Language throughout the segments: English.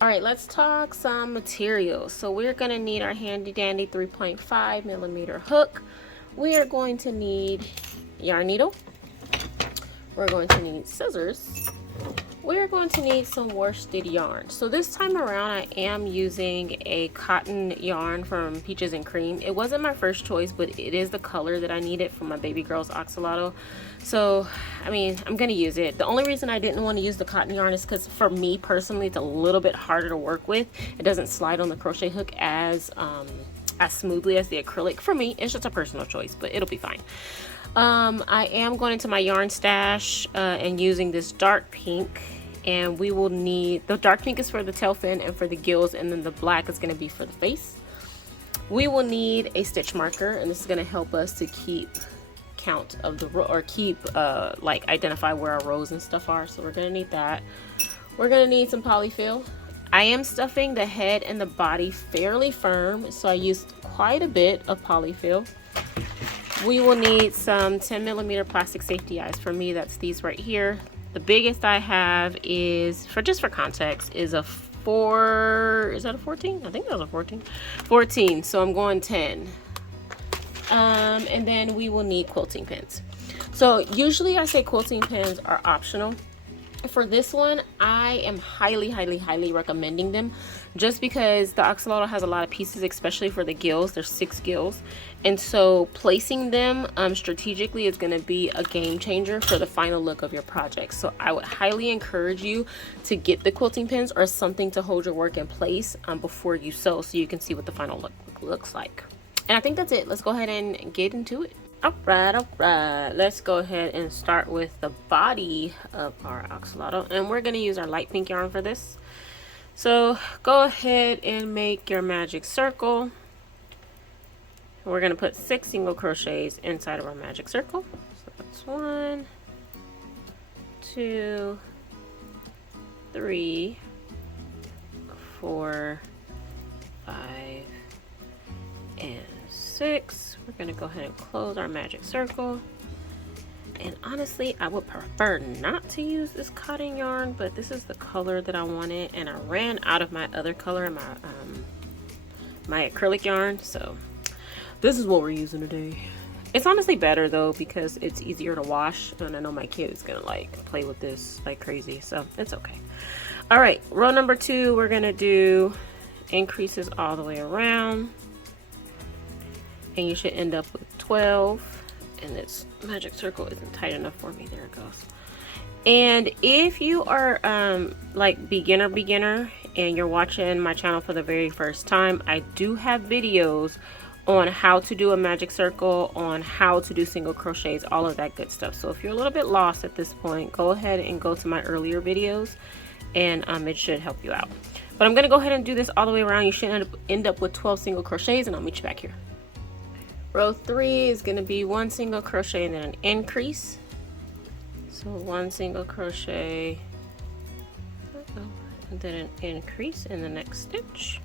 All right, let's talk some materials. So we're going to need our handy dandy 3.5 millimeter hook. We are going to need yarn needle. We're going to need scissors. We're going to need some worsted yarn. So this time around I am using a cotton yarn from Peaches and Cream. It wasn't my first choice, but it is the color that I needed for my baby girl's axolotl. So I mean, I'm gonna use it. The only reason I didn't want to use the cotton yarn is because for me personally it's a little bit harder to work with. It doesn't slide on the crochet hook as smoothly as the acrylic. For me, it's just a personal choice, but it'll be fine. I am going into my yarn stash and using this dark pink, and we will need, the dark pink is for the tail fin and for the gills, and then the black is going to be for the face. We will need a stitch marker, and this is going to help us to keep count of the row, or keep like identify where our rows and stuff are. So we're going to need that. We're going to need some polyfill. I am stuffing the head and the body fairly firm, so I used quite a bit of polyfill. We will need some 10 millimeter plastic safety eyes. For me, that's these right here. The biggest I have is, just for context, is a 4, is that a 14? I think that was a 14. 14, so I'm going 10. And then we will need quilting pins. So usually I say quilting pins are optional. For this one, I am highly recommending them, just because the axolotl has a lot of pieces, especially for the gills. There's 6 gills, and so placing them strategically is going to be a game changer for the final look of your project. So I would highly encourage you to get the quilting pins or something to hold your work in place before you sew, so you can see what the final look looks like. And I think that's it. Let's go ahead and get into it. All right, let's go ahead and start with the body of our axolotl, and we're going to use our light pink yarn for this. So go ahead and make your magic circle. We're going to put 6 single crochets inside of our magic circle. So that's 1, 2, 3, 4, 5, and 6. We're going to go ahead and close our magic circle. And honestly, I would prefer not to use this cotton yarn, but this is the color that I wanted, and I ran out of my other color in my acrylic yarn, so this is what we're using today. It's honestly better though, because it's easier to wash, and I know my kid is gonna like play with this like crazy, so it's okay. All right, row number 2, we're gonna do increases all the way around, and you should end up with 12. And this magic circle isn't tight enough for me. There it goes. And if you are like beginner and you're watching my channel for the very first time, I do have videos on how to do a magic circle, on how to do single crochets, all of that good stuff. So if you're a little bit lost at this point, go ahead and go to my earlier videos, and it should help you out. But I'm gonna go ahead and do this all the way around. You should end up with 12 single crochets, and I'll meet you back here. Row 3 is going to be 1 single crochet and then an increase. So 1 single crochet, and then an increase in the next stitch.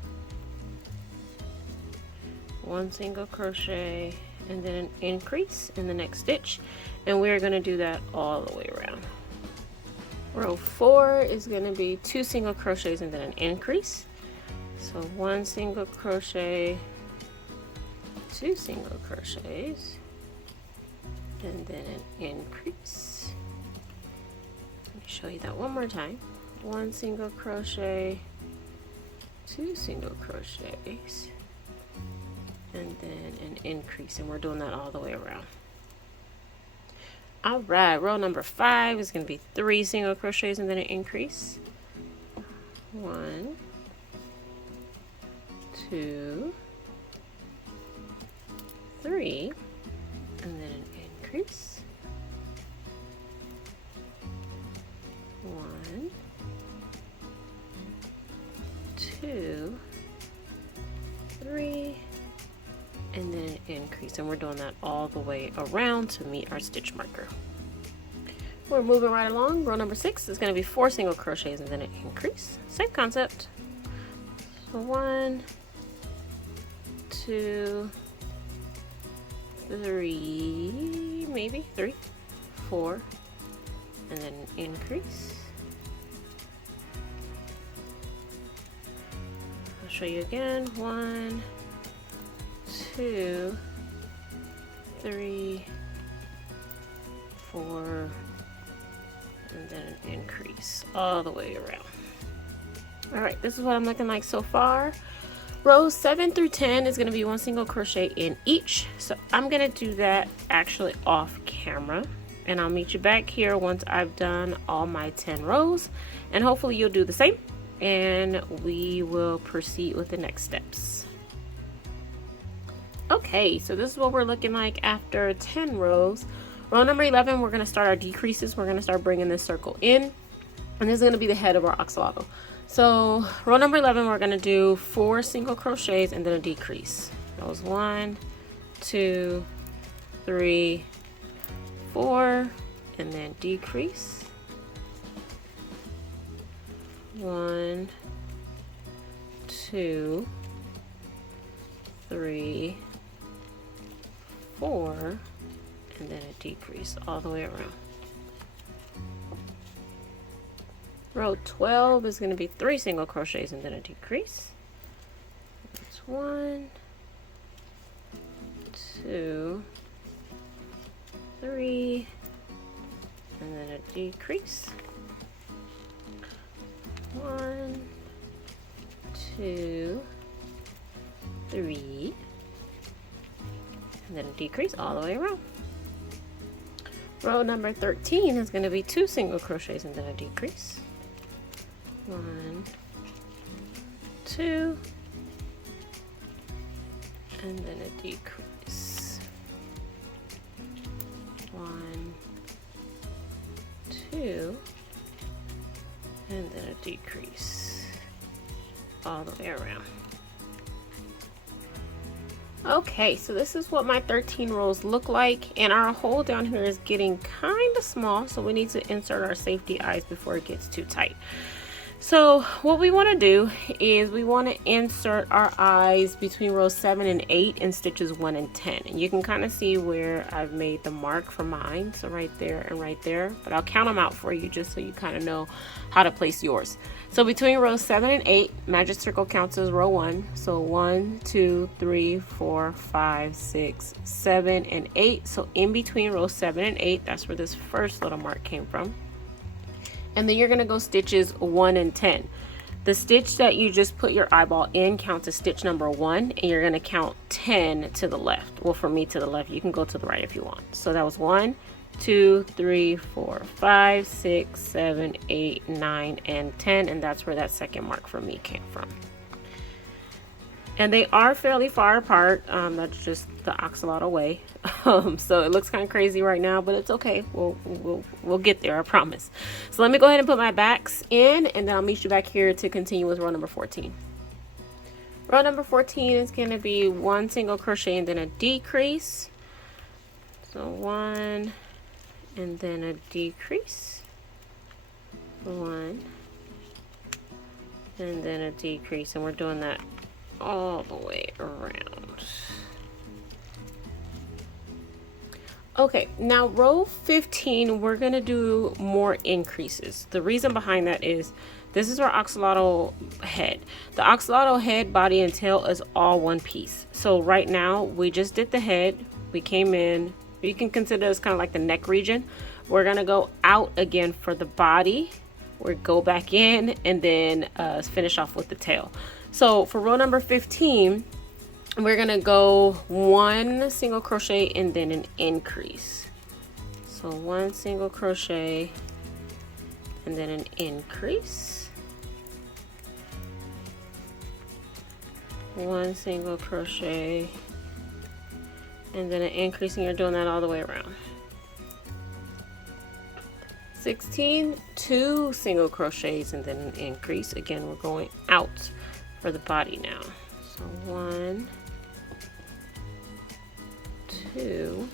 1 single crochet and then an increase in the next stitch, and we're going to do that all the way around. Row 4 is going to be 2 single crochets and then an increase. So 1 single crochet, 2 single crochets, and then an increase. Let me show you that one more time. 1 single crochet, 2 single crochets, and then an increase, and we're doing that all the way around. All right, row number 5 is going to be 3 single crochets and then an increase. 1, 2, 3, and then an increase. 1, 2, 3, and then an increase, and we're doing that all the way around to meet our stitch marker. We're moving right along. Row number 6 is going to be 4 single crochets and then an increase. Same concept. So 1, 2, 3, maybe 3, 4, and then an increase. show you again. 1, 2, 3, 4, and then an increase all the way around. All right, this is what I'm looking like so far. Rows 7 through 10 is going to be 1 single crochet in each. So I'm going to do that actually off camera, and I'll meet you back here once I've done all my 10 rows, and hopefully you'll do the same, and we will proceed with the next steps. Okay, so this is what we're looking like after 10 rows. Row number 11, we're going to start our decreases. We're going to start bringing this circle in, and this is going to be the head of our axolotl. So row number 11, we're going to do 4 single crochets and then a decrease. That was 1, 2, 3, 4, and then decrease. 1, 2, 3, 4, and then a decrease all the way around. Row 12 is going to be 3 single crochets and then a decrease. That's 1, 2, 3, and then a decrease. 1, 2, 3, and then a decrease all the way around. Row number 13 is going to be 2 single crochets and then a decrease. 1, 2, and then a decrease. 1, 2, and then a decrease all the way around. Okay, so this is what my 13 rows look like, and our hole down here is getting kind of small, so we need to insert our safety eyes before it gets too tight. So what we want to do is we want to insert our eyes between rows 7 and 8 in stitches 1 and 10. And you can kind of see where I've made the mark for mine. So right there and right there. But I'll count them out for you just so you kind of know how to place yours. So between rows 7 and 8, magic circle counts as row 1. So 1, 2, 3, 4, 5, 6, 7, and 8. So in between rows 7 and 8, that's where this first little mark came from. And then you're going to go stitches 1 and 10. The stitch that you just put your eyeball in counts as stitch number 1, and you're going to count 10 to the left. Well, for me to the left, you can go to the right if you want. So that was 1, 2, 3, 4, 5, 6, 7, 8, 9, and 10, and that's where that second mark for me came from. And they are fairly far apart. That's just the axolotl way. So it looks kind of crazy right now, but it's okay. We'll get there, I promise. So let me go ahead and put my backs in, and then I'll meet you back here to continue with row number 14. Row number 14 is going to be 1 single crochet and then a decrease. So 1 and then a decrease. 1 and then a decrease, and we're doing that all the way around. Okay, now row 15, we're gonna do more increases. The reason behind that is this is our axolotl head. The axolotl head, body, and tail is all one piece. So right now we just did the head, we came in, you can consider this kind of like the neck region. We're gonna go out again for the body, we go back in, and then finish off with the tail. So for row number 15, we're gonna go 1 single crochet and then an increase. So 1 single crochet and then an increase. 1 single crochet and then an increase, and you're doing that all the way around. 16, 2 single crochets and then an increase. Again, we're going out for the body now. So 1, 2,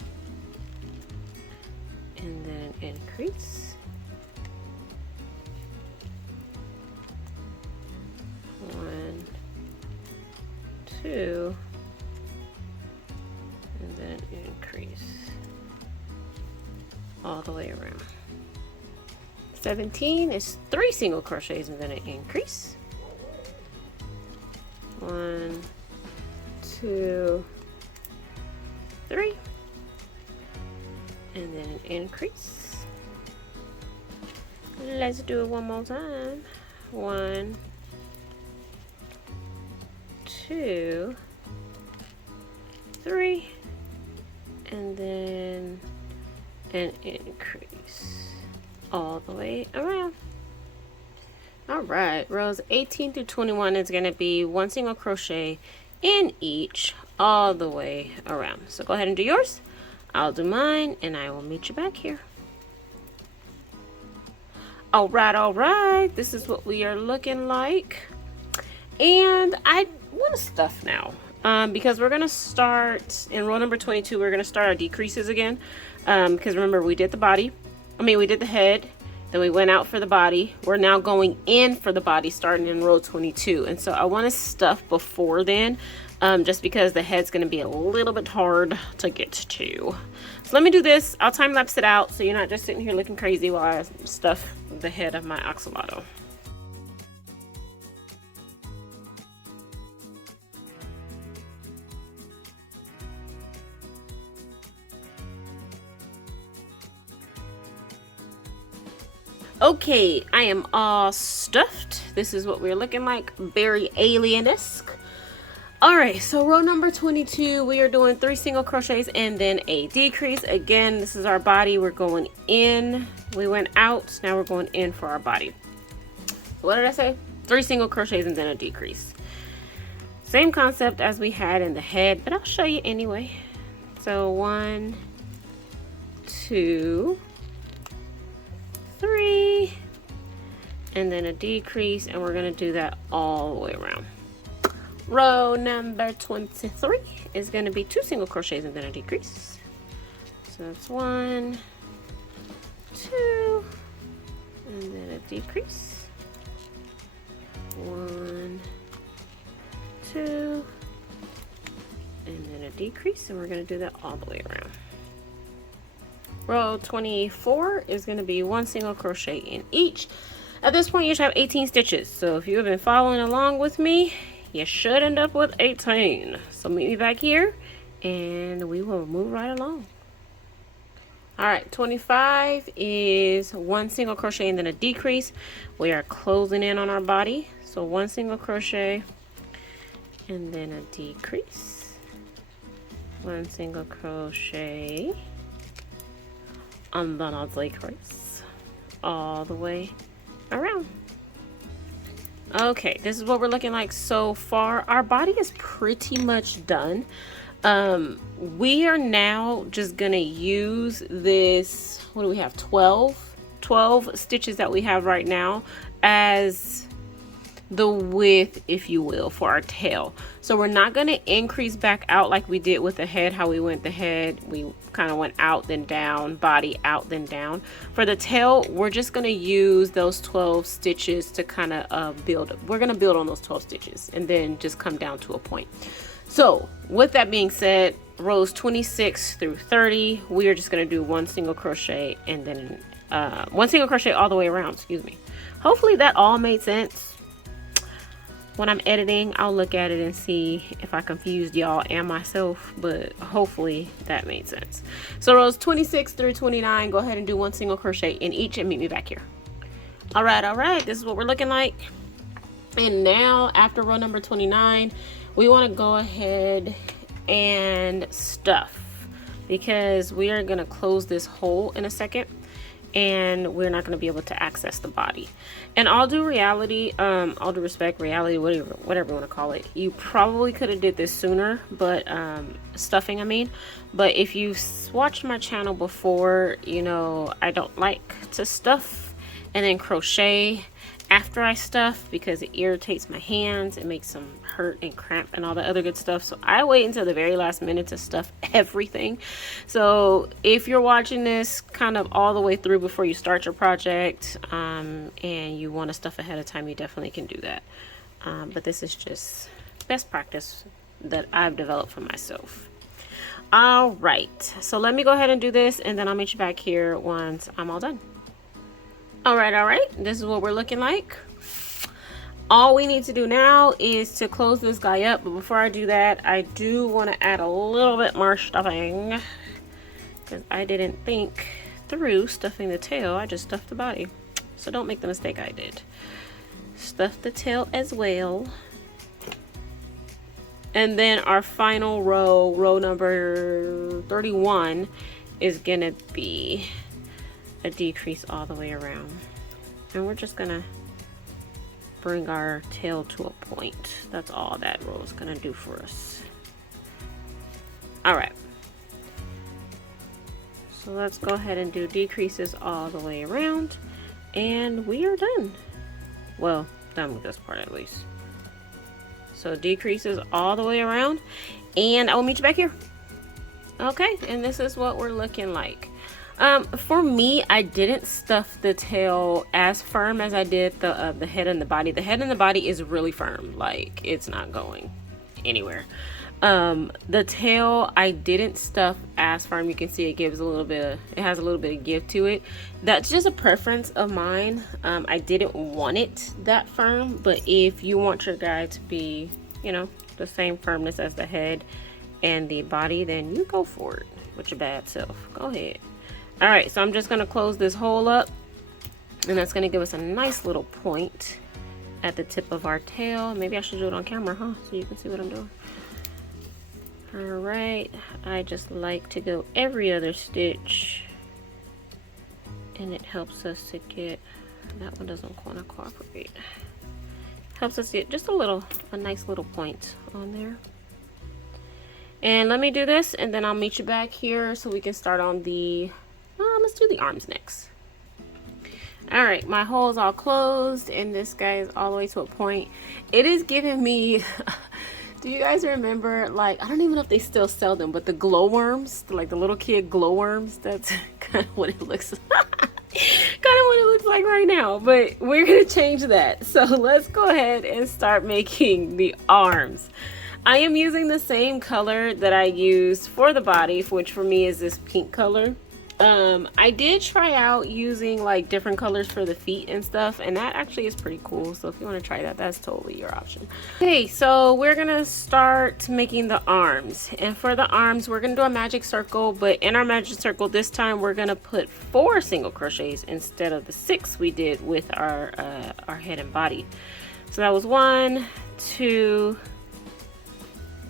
and then an increase. 1, 2, and then an increase all the way around. 17 is 3 single crochets and then an increase. 1, 2, 3, and then an increase. Let's do it one more time. 1, 2, 3, and then an increase all the way around. All right, rows 18 through 21 is going to be 1 single crochet in each all the way around. So go ahead and do yours. I'll do mine, and I will meet you back here. All right, this is what we are looking like. And I want to stuff now because we're going to start in row number 22. We're going to start our decreases again because remember, we did the body. We did the head. Then we went out for the body. We're now going in for the body starting in row 22. And so I want to stuff before then just because the head's going to be a little bit hard to get to. So let me do this. I'll time lapse it out so you're not just sitting here looking crazy while I stuff the head of my axolotl. Okay, I am all stuffed. This is what we're looking like, very alien-esque. All right, so row number 22, we are doing 3 single crochets and then a decrease. Again, this is our body. We're going in. We went out. Now we're going in for our body. What did I say? 3 single crochets and then a decrease. Same concept as we had in the head, but I'll show you anyway. So 1, 2, 3, and then a decrease, and we're going to do that all the way around. Row number 23 is going to be 2 single crochets and then a decrease. So that's 1, 2, and then a decrease. 1, 2, and then a decrease, and we're going to do that all the way around. Row 24 is going to be 1 single crochet in each. At this point, you should have 18 stitches. So if you have been following along with me, you should end up with 18. So meet me back here and we will move right along. All right, 25 is 1 single crochet and then a decrease. We are closing in on our body. So 1 single crochet and then a decrease. 1 single crochet and then a decrease all the way around. Okay, this is what we're looking like so far. Our body is pretty much done. We are now just gonna use this, what do we have, 12 stitches that we have right now as the width, if you will, for our tail. So we're not going to increase back out like we did with the head, how we went the head, we kind of went out then down, body out then down. For the tail, we're just going to use those 12 stitches to kind of build. We're going to build on those 12 stitches and then just come down to a point. So with that being said, rows 26 through 30, we are just going to do 1 single crochet and then 1 single crochet all the way around, excuse me. Hopefully that all made sense. When I'm editing, I'll look at it and see if I confused y'all and myself, but hopefully that made sense. So rows 26 through 29, go ahead and do 1 single crochet in each and meet me back here. All right, this is what we're looking like. And now after row number 29, we want to go ahead and stuff because we are going to close this hole in a second and we're not going to be able to access the body. And all due reality, all due respect, reality, whatever you want to call it, you probably could have did this sooner, but stuffing, I mean. But if you've watched my channel before, you know I don't like to stuff and then crochet after I stuff because it irritates my hands, it makes them hurt and cramp and all the other good stuff. So I wait until the very last minute to stuff everything. So if you're watching this kind of all the way through before you start your project and you want to stuff ahead of time, you definitely can do that. But this is just best practice that I've developed for myself. All right, so let me go ahead and do this and then I'll meet you back here once I'm all done. All right, this is what we're looking like. All we need to do now is to close this guy up, but before I do that, I do want to add a little bit more stuffing, because I didn't think through stuffing the tail. I just stuffed the body. So don't make the mistake I did. Stuff the tail as well. And then our final row, row number 31, is gonna be a decrease all the way around. And we're just gonna bring our tail to a point. That's all that row is gonna do for us. All right. So let's go ahead and do decreases all the way around, and we are done. Well, done with this part at least. So decreases all the way around, and I will meet you back here. Okay, and this is what we're looking like. For me, I didn't stuff the tail as firm as I did the head and the body. The head and the body is really firm, like it's not going anywhere. The tail I didn't stuff as firm. You can see it gives a little bit of, it has a little bit of give to it. That's just a preference of mine. I didn't want it that firm, but if you want your guy to be, you know, the same firmness as the head and the body, then you go for it with your bad self. Go ahead. All right, so I'm just gonna close this hole up, and that's gonna give us a nice little point at the tip of our tail. Maybe I should do it on camera, huh? So you can see what I'm doing. All right, I just like to go every other stitch, and it helps us to get, that one doesn't want to cooperate. Helps us get just a nice little point on there. And let me do this, and then I'll meet you back here so we can start on the, let's do the arms next. All right, my hole's all closed, and this guy is all the way to a point. It is giving me, do you guys remember, like, I don't even know if they still sell them, but the glowworms, like the little kid glowworms, that's kind of what it looks like. Kind of what it looks like right now, but we're gonna change that. So let's go ahead and start making the arms. I am using the same color that I used for the body, which for me is this pink color. I did try out using like different colors for the feet and stuff, and that actually is pretty cool. So if you want to try that, that's totally your option. Okay, so we're gonna start making the arms, and for the arms we're gonna do a magic circle, but in our magic circle this time we're gonna put 4 single crochets instead of the 6 we did with our head and body. So that was 1, 2,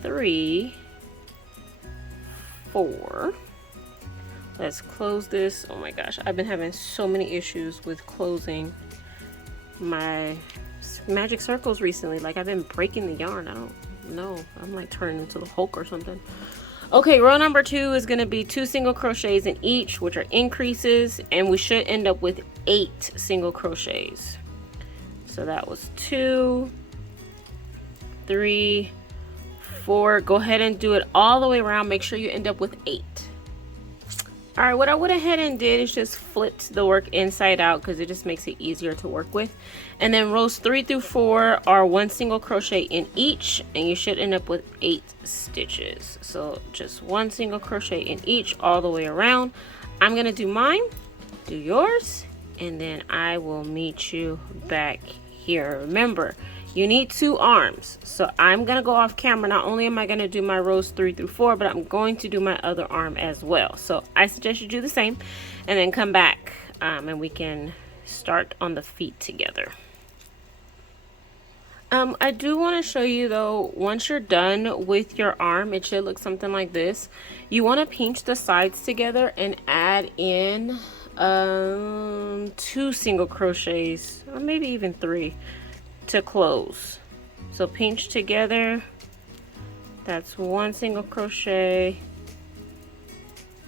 3, 4. Let's close this. Oh my gosh, I've been having so many issues with closing my magic circles recently. Like, I've been breaking the yarn. I don't know, I'm like turning into the Hulk or something. Okay, row number 2 is going to be 2 single crochets in each, which are increases, and we should end up with 8 single crochets. So that was 2, 3, 4. Go ahead and do it all the way around. Make sure you end up with 8. All right, what I went ahead and did is just flipped the work inside out because it just makes it easier to work with. And then rows 3 through 4 are 1 single crochet in each, and you should end up with 8 stitches. So just 1 single crochet in each all the way around. I'm gonna do mine, do yours, and then I will meet you back here. Remember, you need 2 arms, so I'm gonna go off camera. Not only am I gonna do my rows 3 through 4, but I'm going to do my other arm as well. So I suggest you do the same, and then come back and we can start on the feet together. I do want to show you though, once you're done with your arm, it should look something like this. You want to pinch the sides together and add in 2 single crochets, or maybe even 3, to close. So pinch together, that's 1 single crochet,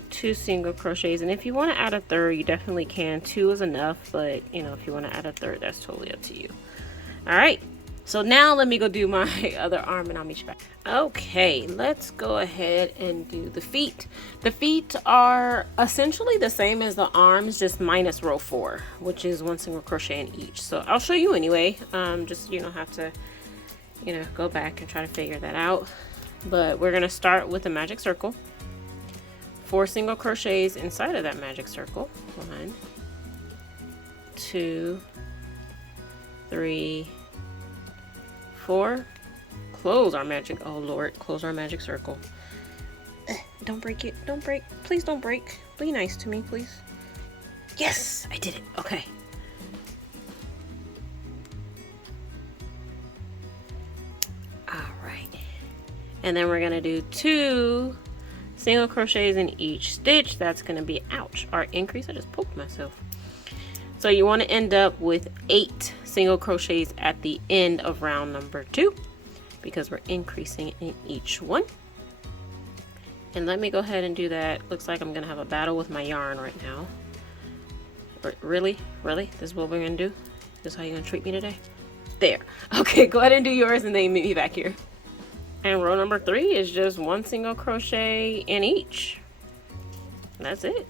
2 single crochets, and if you want to add a third, you definitely can. 2 is enough, but you know, if you want to add a third, that's totally up to you. All right, so now let me go do my other arm and I'll meet you back. Okay, let's go ahead and do the feet. The feet are essentially the same as the arms, just minus row 4, which is 1 single crochet in each. So I'll show you anyway. Just, you don't have to, you know, go back and try to figure that out. But we're gonna start with a magic circle. 4 single crochets inside of that magic circle. 1, 2, 3, 4. Close our magic, oh Lord, close our magic circle. Don't break it, don't break, please don't break. Be nice to me, please. Yes, I did it, okay. All right, and then we're gonna do 2 single crochets in each stitch. That's gonna be, ouch, our increase, I just poked myself. So you wanna end up with 8 single crochets at the end of round number 2, because we're increasing in each one. And let me go ahead and do that. Looks like I'm gonna have a battle with my yarn right now. Really? Really? This is what we're gonna do? This is how you're gonna treat me today? There. Okay, go ahead and do yours and then meet me back here. And row number 3 is just 1 single crochet in each. That's it.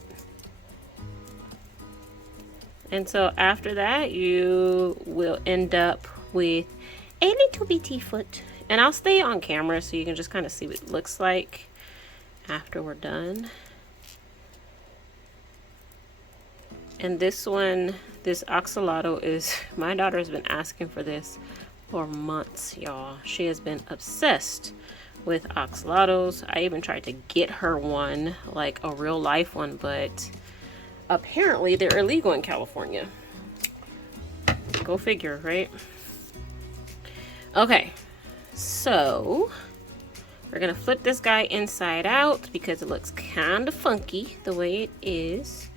And so after that, you will end up with a little bitty foot. And I'll stay on camera so you can just kind of see what it looks like after we're done. And this one, this axolotl is, my daughter has been asking for this for months, y'all. She has been obsessed with axolotls. I even tried to get her one, like a real life one, but apparently they're illegal in California. Go figure, right? Okay. So we're gonna flip this guy inside out because it looks kind of funky the way it is,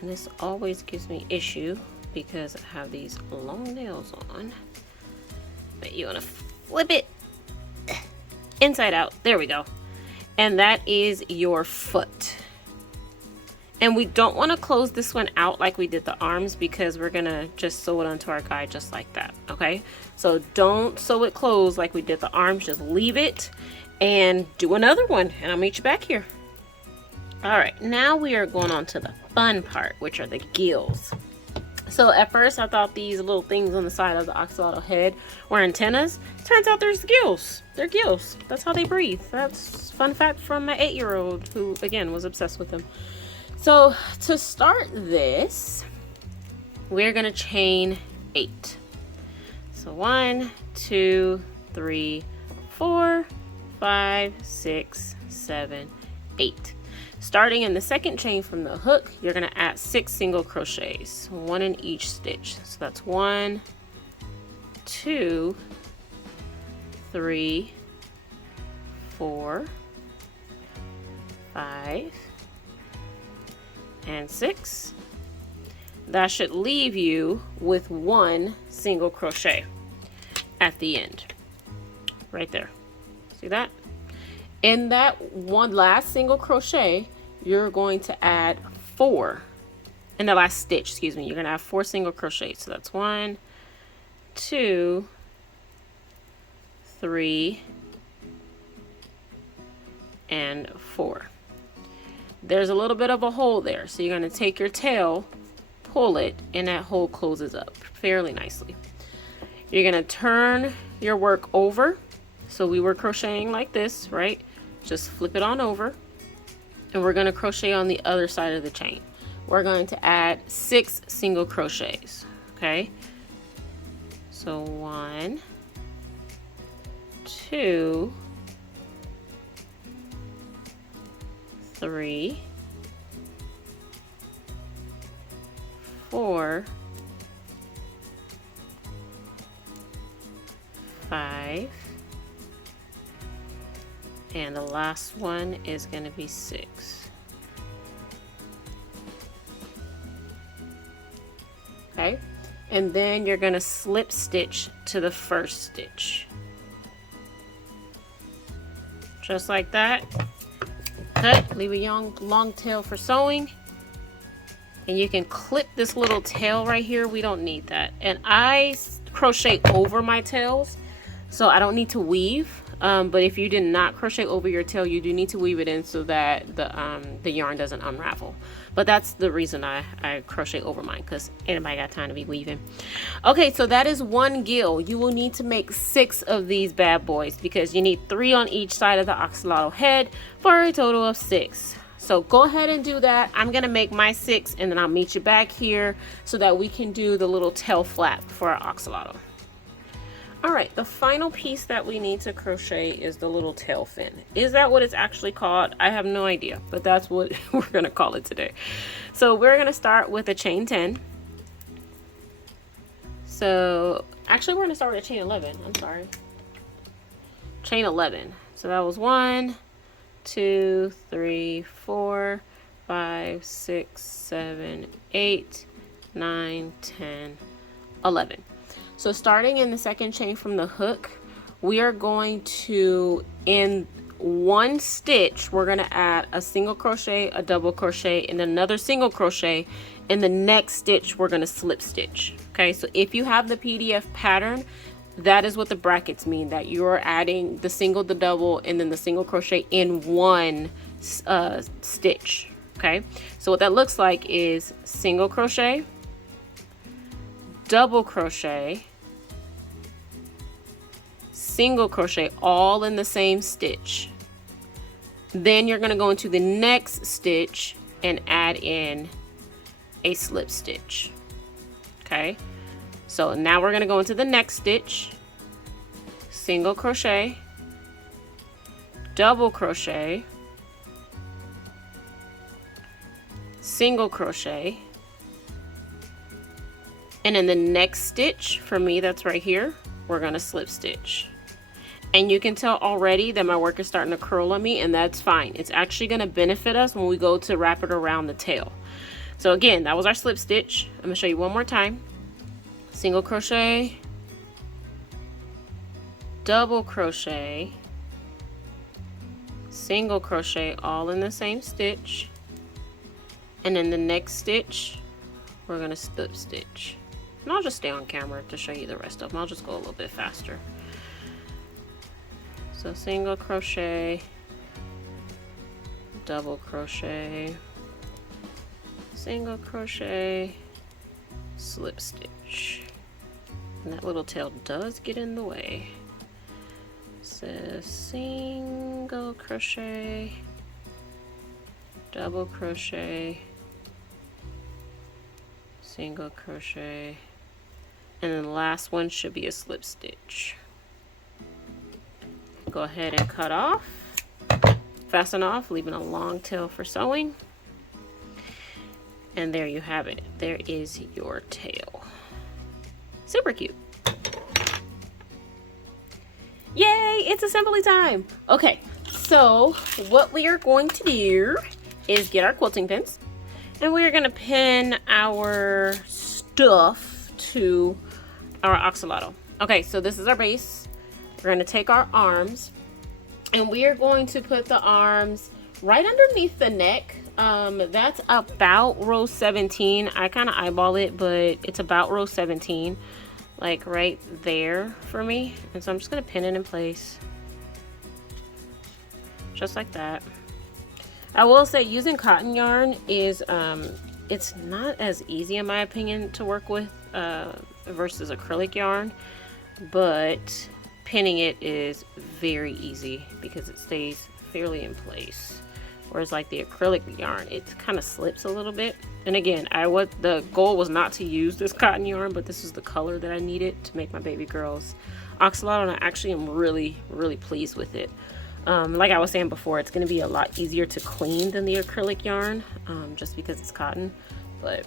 and this always gives me issue because I have these long nails on. But you want to flip it inside out. There we go. And that is your foot. And we don't want to close this one out like we did the arms because we're gonna just sew it onto our guide just like that, okay? So don't sew it closed like we did the arms, just leave it and do another one, and I'll meet you back here. All right, now we are going on to the fun part, which are the gills. So at first I thought these little things on the side of the axolotl head were antennas. Turns out there's gills. They're gills. That's how they breathe. That's fun fact from my 8-year-old who, again, was obsessed with them. So to start this, we're gonna chain 8. So 1, 2, 3, 4, 5, 6, 7, 8. Starting in the second chain from the hook, you're gonna add 6 single crochets, 1 in each stitch. So that's 1, 2, 3, 4, 5, and 6. That should leave you with 1 single crochet at the end, right there. See that? In that one last single crochet, you're going to add 4. In the last stitch, excuse me, you're gonna have 4 single crochets. So that's 1, 2, 3, and 4. There's a little bit of a hole there, so you're gonna take your tail, pull it, and that hole closes up fairly nicely. You're gonna turn your work over. So we were crocheting like this, right? Just flip it on over, and we're gonna crochet on the other side of the chain. We're going to add 6 single crochets, okay? So 1, 2, 3, 4, 5, and the last one is going to be 6. Okay, and then you're going to slip stitch to the first stitch, just like that. Cut, leave a long tail for sewing, and you can clip this little tail right here. We don't need that, and I crochet over my tails, so I don't need to weave. But if you did not crochet over your tail, you do need to weave it in so that the yarn doesn't unravel. But that's the reason I crochet over mine, because anybody got time to be weaving. Okay, so that is 1 gill. You will need to make 6 of these bad boys because you need 3 on each side of the axolotl head for a total of 6. So go ahead and do that. I'm gonna make my 6, and then I'll meet you back here so that we can do the little tail flap for our axolotl. All right, the final piece that we need to crochet is the little tail fin. Is that what it's actually called? I have no idea, but that's what we're gonna call it today. So we're gonna start with a chain 10. So actually we're gonna start with a chain 11, I'm sorry. Chain 11. So that was 1, 2, 3, 4, 5, 6, 7, 8, 9, 10, 11. So starting in the second chain from the hook, we are going to, in one stitch, we're going to add a single crochet, a double crochet, and another single crochet. In the next stitch, we're going to slip stitch. Okay, so if you have the PDF pattern, that is what the brackets mean, that you're adding the single, the double, and then the single crochet in one stitch. Okay, so what that looks like is single crochet, double crochet, single crochet, all in the same stitch. Then you're going to go into the next stitch and add in a slip stitch. Okay, so now we're going to go into the next stitch, single crochet, double crochet, single crochet, and in the next stitch, for me that's right here, we're going to slip stitch. And you can tell already that my work is starting to curl on me, and that's fine. It's actually going to benefit us when we go to wrap it around the tail. So again, that was our slip stitch. I'm going to show you one more time. Single crochet, double crochet, single crochet, all in the same stitch. And in the next stitch, we're going to slip stitch. And I'll just stay on camera to show you the rest of them. I'll just go a little bit faster. So single crochet, double crochet, single crochet, slip stitch. And that little tail does get in the way. So single crochet, double crochet, single crochet, and then the last one should be a slip stitch. Go ahead and cut off, fasten off, leaving a long tail for sewing. And there you have it. There is your tail. Super cute. Yay, it's assembly time. Okay, so what we are going to do is get our quilting pins, and we are going to pin our stuff to our axolotl. Okay, so this is our base. We're going to take our arms, and we are going to put the arms right underneath the neck. That's about row 17. I kind of eyeball it, but it's about row 17, like right there for me. And so I'm just going to pin it in place, just like that. I will say using cotton yarn is, it's not as easy in my opinion to work with versus acrylic yarn, but pinning it is very easy because it stays fairly in place. Whereas like the acrylic yarn, it kind of slips a little bit. And again, the goal was not to use this cotton yarn, but this is the color that I needed to make my baby girl's axolotl, and I actually am really, really pleased with it. Like I was saying before, it's going to be a lot easier to clean than the acrylic yarn, just because it's cotton, but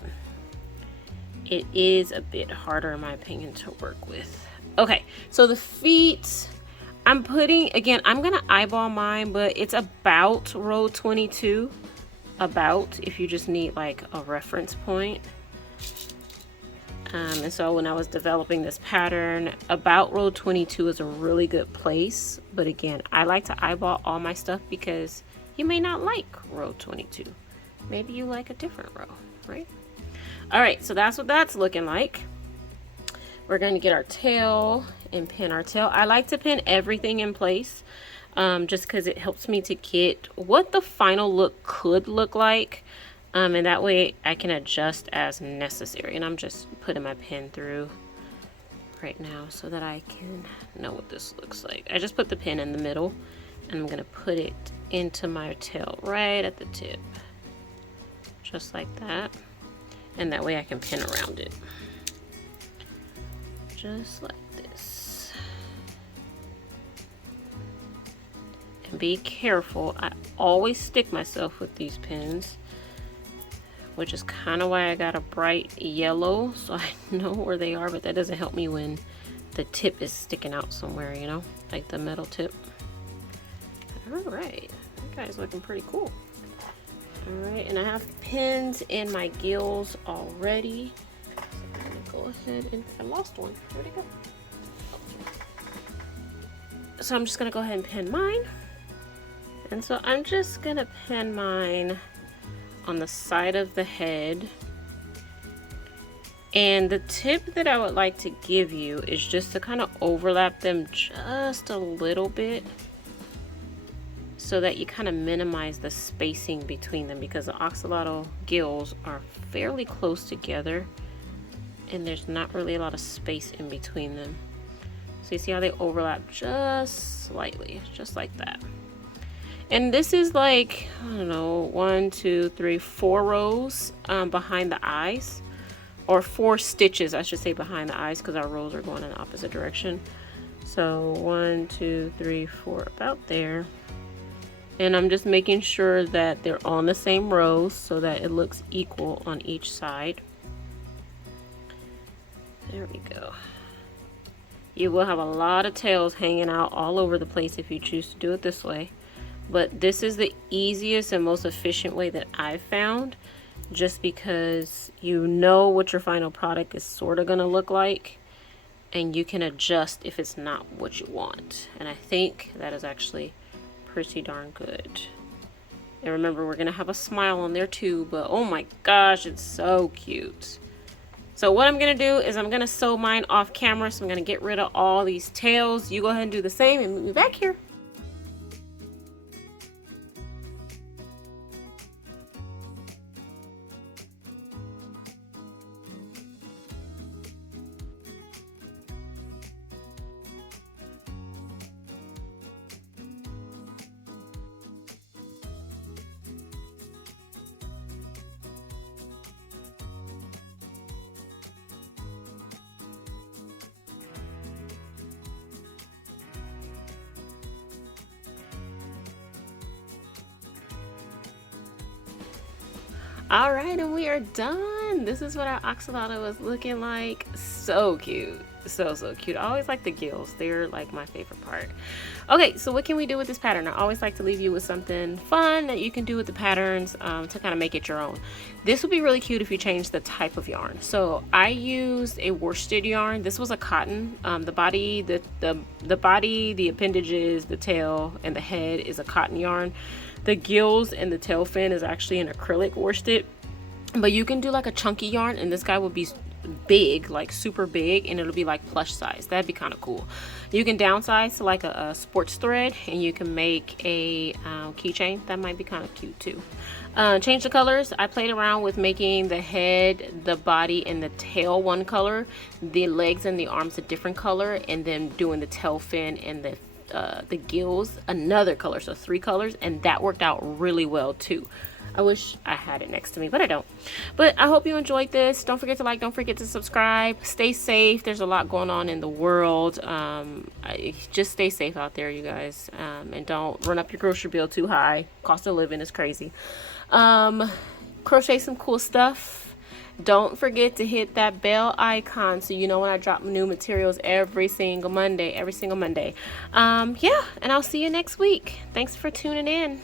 it is a bit harder in my opinion to work with. Okay, so the feet, I'm putting, again, I'm going to eyeball mine, but it's about row 22, about, if you just need like a reference point. And so when I was developing this pattern, about row 22 is a really good place. But again, I like to eyeball all my stuff because you may not like row 22. Maybe you like a different row, right? All right, so that's what that's looking like. We're going to get our tail and pin our tail. I like to pin everything in place just because it helps me to get what the final look could look like. And that way I can adjust as necessary. And I'm just putting my pin through right now so that I can know what this looks like. I just put the pin in the middle, and I'm going to put it into my tail right at the tip. Just like that. And that way I can pin around it. Just like this. be careful. I always stick myself with these pins, which is kind of why I got a bright yellow so I know where they are, but that doesn't help me when the tip is sticking out somewhere, you know, like the metal tip. All right, that guy's looking pretty cool. All right, and I have pins in my gills already. So I'm gonna go ahead and, I lost one, where'd it go? So I'm just gonna go ahead and pin mine. And so I'm just gonna pin mine on the side of the head. And the tip that I would like to give you is just to kind of overlap them just a little bit so that you kind of minimize the spacing between them, because the axolotl gills are fairly close together and there's not really a lot of space in between them. So you see how they overlap just slightly, just like that. And this is like, I don't know, 1, 2, 3, 4 rows behind the eyes, or 4 stitches, I should say, behind the eyes, because our rows are going in the opposite direction. So 1, 2, 3, 4, about there. And I'm just making sure that they're on the same rows so that it looks equal on each side. There we go. You will have a lot of tails hanging out all over the place if you choose to do it this way. But this is the easiest and most efficient way that I've found, just because you know what your final product is sort of going to look like, and you can adjust if it's not what you want. And I think that is actually pretty darn good. And remember, we're going to have a smile on there too, but oh my gosh, it's so cute. So what I'm going to do is I'm going to sew mine off camera. So I'm going to get rid of all these tails. You go ahead and do the same and meet me back here. All right, and we are done. This is what our axolotl was looking like. So cute. So cute. I always like the gills. They're like my favorite part. Okay, so what can we do with this pattern? I always like to leave you with something fun that you can do with the patterns to kind of make it your own. This would be really cute if you change the type of yarn. So I used a worsted yarn. This was a cotton. The body, the body, the appendages, the tail, and the head is a cotton yarn. The gills and the tail fin is actually an acrylic worsted. But you can do like a chunky yarn, and this guy would be big, like super big, and it'll be like plush size. That'd be kind of cool. You can downsize to like a sports thread, and you can make a keychain. That might be kind of cute too. Change the colors. I played around with making the head, the body, and the tail one color, the legs and the arms a different color, and then doing the tail fin and the gills another color, so 3 colors, and that worked out really well too. I wish I had it next to me, but I don't. But I hope you enjoyed this. Don't forget to like, don't forget to subscribe. Stay safe. There's a lot going on in the world. Just stay safe out there, you guys, and don't run up your grocery bill too high. Cost of living is crazy. Crochet some cool stuff. Don't forget to hit that bell icon so you know when I drop new materials every single Monday. Yeah, and I'll see you next week. Thanks for tuning in.